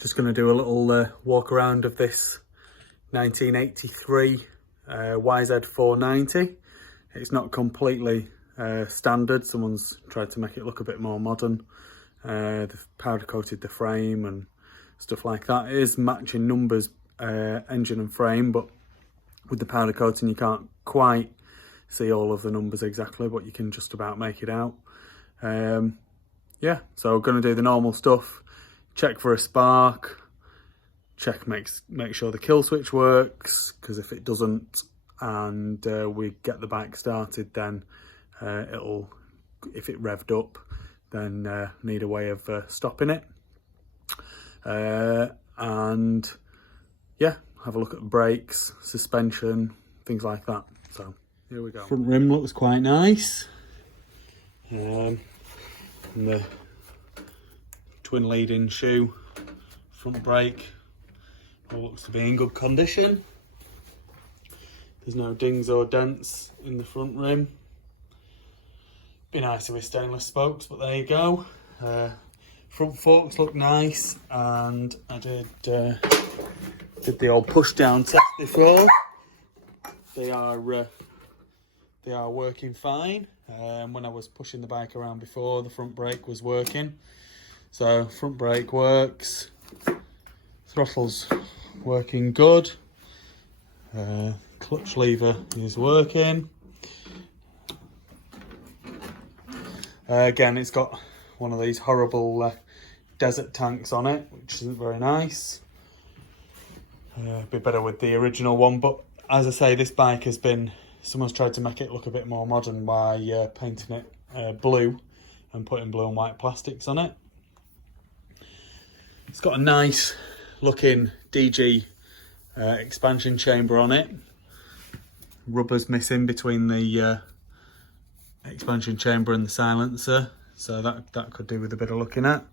Just going to do a little walk around of this 1983 yz490. It's not completely standard. Someone's tried to make it look a bit more modern. They've powder coated the frame and stuff like that. It is matching numbers, engine and frame, but with the powder coating you can't quite see all of the numbers exactly, but you can just about make it out. Yeah, so going to do the normal stuff. Check for a spark, make sure the kill switch works, because if it doesn't and we get the bike started, then if it revved up, then need a way of stopping it. And yeah, have a look at brakes, suspension, things like that. So here we go. Front rim looks quite nice. And the twin leading shoe, front brake, all looks to be in good condition. There's no dings or dents in the front rim. Be nicer with stainless spokes, but there you go. Front forks look nice, and I did the old push down test before. They are working fine. When I was pushing the bike around before, the front brake was working. So front brake works, throttle's working good, clutch lever is working. Again, it's got one of these horrible desert tanks on it, which isn't very nice. Be better with the original one, but as I say, this bike has been, someone's tried to make it look a bit more modern by painting it blue and putting blue and white plastics on it. It's got a nice looking DG expansion chamber on it. Rubber's missing between the expansion chamber and the silencer, so that could do with a bit of looking at.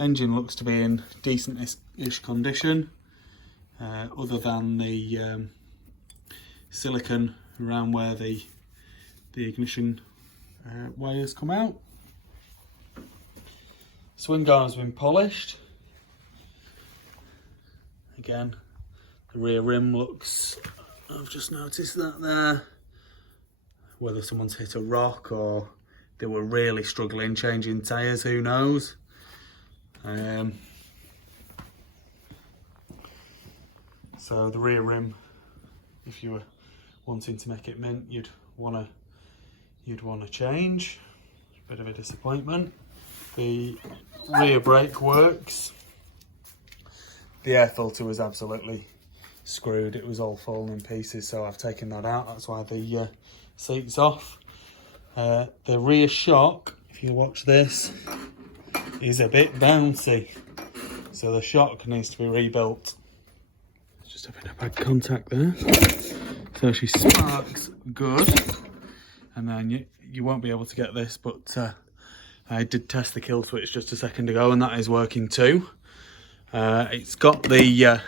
Engine looks to be in decent-ish condition, other than the silicone around where the ignition wires come out. Swing arm's been polished. Again, the rear rim looks, I've just noticed that there, whether someone's hit a rock or they were really struggling changing tyres, who knows. So the rear rim, if you were wanting to make it mint, you'd want to change. Bit of a disappointment. The rear brake works. The air filter was absolutely screwed. It was all falling in pieces, so I've taken that out. That's why the seat's off. The rear shock, if you watch this, is a bit bouncy, so the shock needs to be rebuilt. Just having a bad contact there. So she sparks good, and then you won't be able to get this, but I did test the kill switch just a second ago, and that is working too. It's got the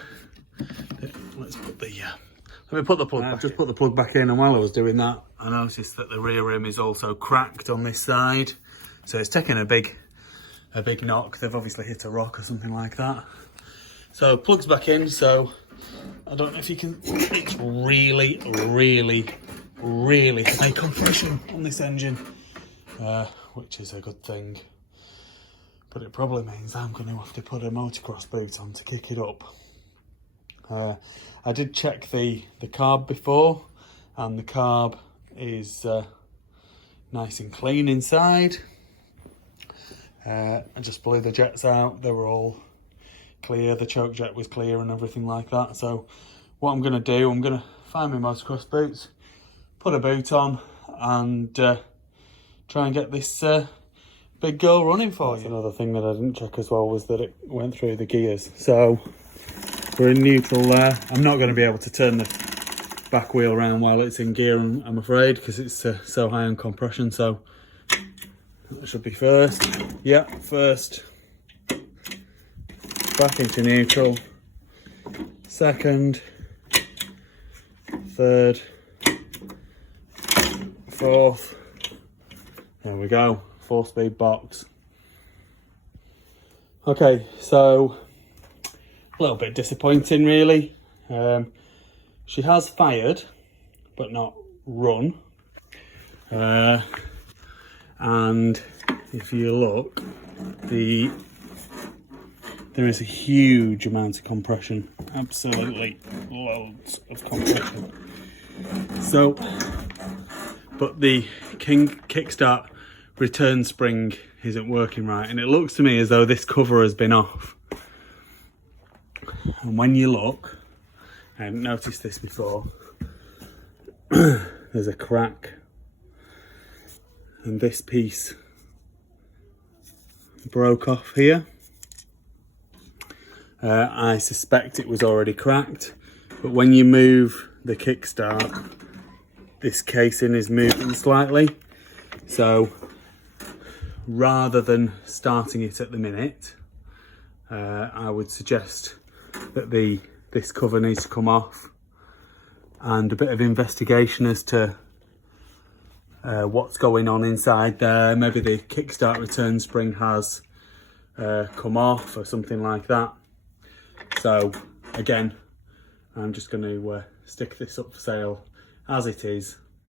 let me put the plug back. I've just put the plug back in, and while I was doing that, I noticed that the rear rim is also cracked on this side, so it's taken a big knock. They've obviously hit a rock or something like that. So plug's back in. So I don't know if you can. It's really high compression on this engine, which is a good thing. But it probably means I'm going to have to put a motocross boot on to kick it up. I did check the carb before, and the carb is nice and clean inside. I just blew the jets out. They were all clear. The choke jet was clear and everything like that. So what I'm going to do, I'm going to find my motocross boots, put a boot on, and try and get this big girl running for you. Another thing that I didn't check as well was that it went through the gears. So we're in neutral there. I'm not going to be able to turn the back wheel around while it's in gear, I'm afraid, because it's so high on compression. So that should be first. Yeah, first. Back into neutral. Second. Third. Fourth. There we go. 4-speed box. Okay, so a little bit disappointing really. She has fired but not run, and if you look, there is a huge amount of compression, absolutely loads of compression. So, but the kickstart return spring isn't working right, and it looks to me as though this cover has been off. And when you look, I hadn't noticed this before, there's a crack, and this piece broke off here. I suspect it was already cracked, but when you move the kickstart, this casing is moving slightly. So rather than starting it at the minute, I would suggest that this cover needs to come off, and a bit of investigation as to what's going on inside there. Maybe the kickstart return spring has come off or something like that. So again, I'm just going to stick this up for sale as it is,